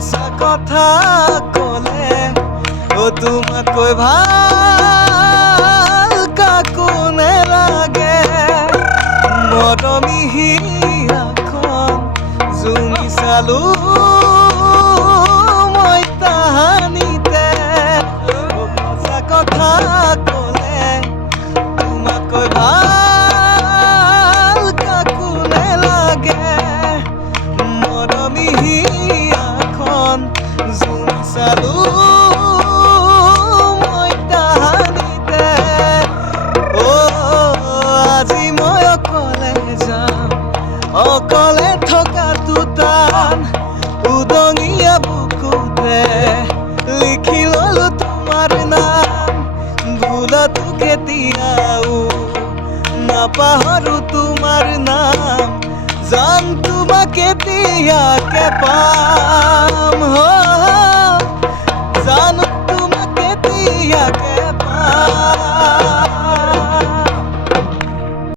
সঁচা কথা ক'লে তোমাকৈ ভাল কাকো নেলাগে মৰমী হিয়াখন জুমি চালো মই তাহানিতে সঁচা কথা ক'লে তোমাকৈ ভাল কাকো নেলাগে মৰমী হিয়াখন জুমি চালো মই তাহানিতে আজি মই অকলে যাম অকলে থকাটো টান উদঙীয়া বুকুতে লিখি ললো তোমাৰ নাম ভুলতো কেতিয়াও নাপাহৰো তোমাৰ নাম জান তোমাক কেতিয়াকে পাম জানো তোমাক কেতিয়াকে পাম